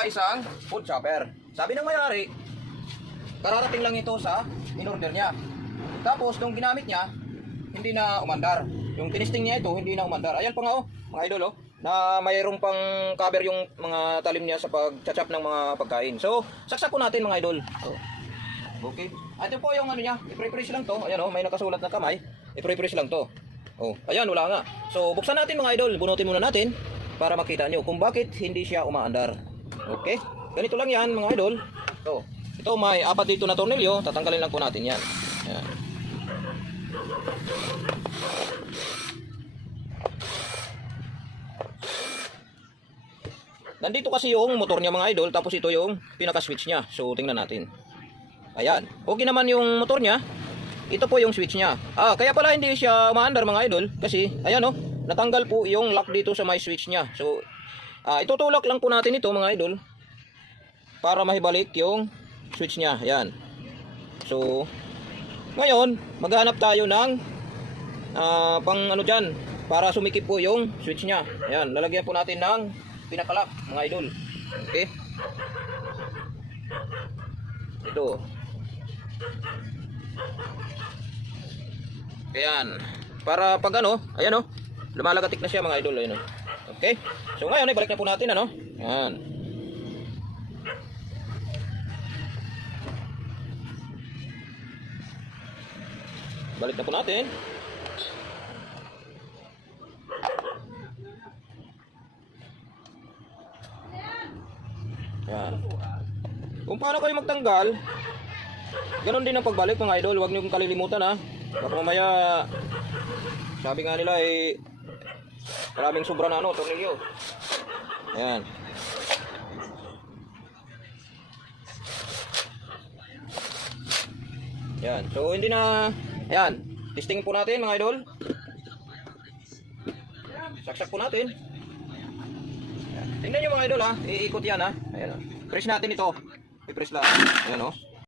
ay isang wood chopper. Sabi ng may-ari, kararating lang ito sa in-order niya. Tapos, nung ginamit niya, hindi na umandar. Yung tinisting niya ito, hindi na umandar. Ayan pa nga mga idol na mayroong pang cover yung mga talim niya sa pag-chop ng mga pagkain. So, saksak po natin mga idol. Okay. Ito po yung ano niya, i-pre-press lang to. Ayan may nakasulat na kamay. I-pre-press lang to. Ayan, wala nga. So, buksan natin mga idol. Bunutin muna natin para makita nyo kung bakit hindi siya umaandar. Okay? Ganito lang yan mga idol. Ito may apat dito na tornilyo. Tatanggalin lang po natin yan. Ayan. Nandito kasi yung motor niya mga idol. Tapos ito yung pinaka-switch niya. So, tingnan natin. Ayan. Okay naman yung motor niya. Ito po yung switch niya. Kaya pala hindi siya umaandar mga idol. Kasi, ayan natanggal po yung lock dito sa may switch niya. So, itutulak lang po natin ito mga idol. Para mahibalik yung switch niya. Ayan. So, ngayon, maghanap tayo ng pang ano dyan. Para sumikip po yung switch niya. Ayan. Lalagyan po natin ng pinakalock mga idol. Okay. Ito. Ayan. Para pag ayan lumalagatik na siya mga idol. Ayan, okay. So ngayon, ibalik na po natin Ayan. Balik na po natin. Ayan. Kung paano kayo magtanggal, ganon din ang pagbalik mga idol. Huwag niyo kong kalilimutan baka mamaya sabi nga nila maraming sobra na tornilyo. Ayan. Ayan. So hindi na. Ayan. Testing po natin mga idol. Saksak po natin. Ayan. Tingnan nyo mga idol iikot yan Ayan Press natin ito. I-press lang. Ayan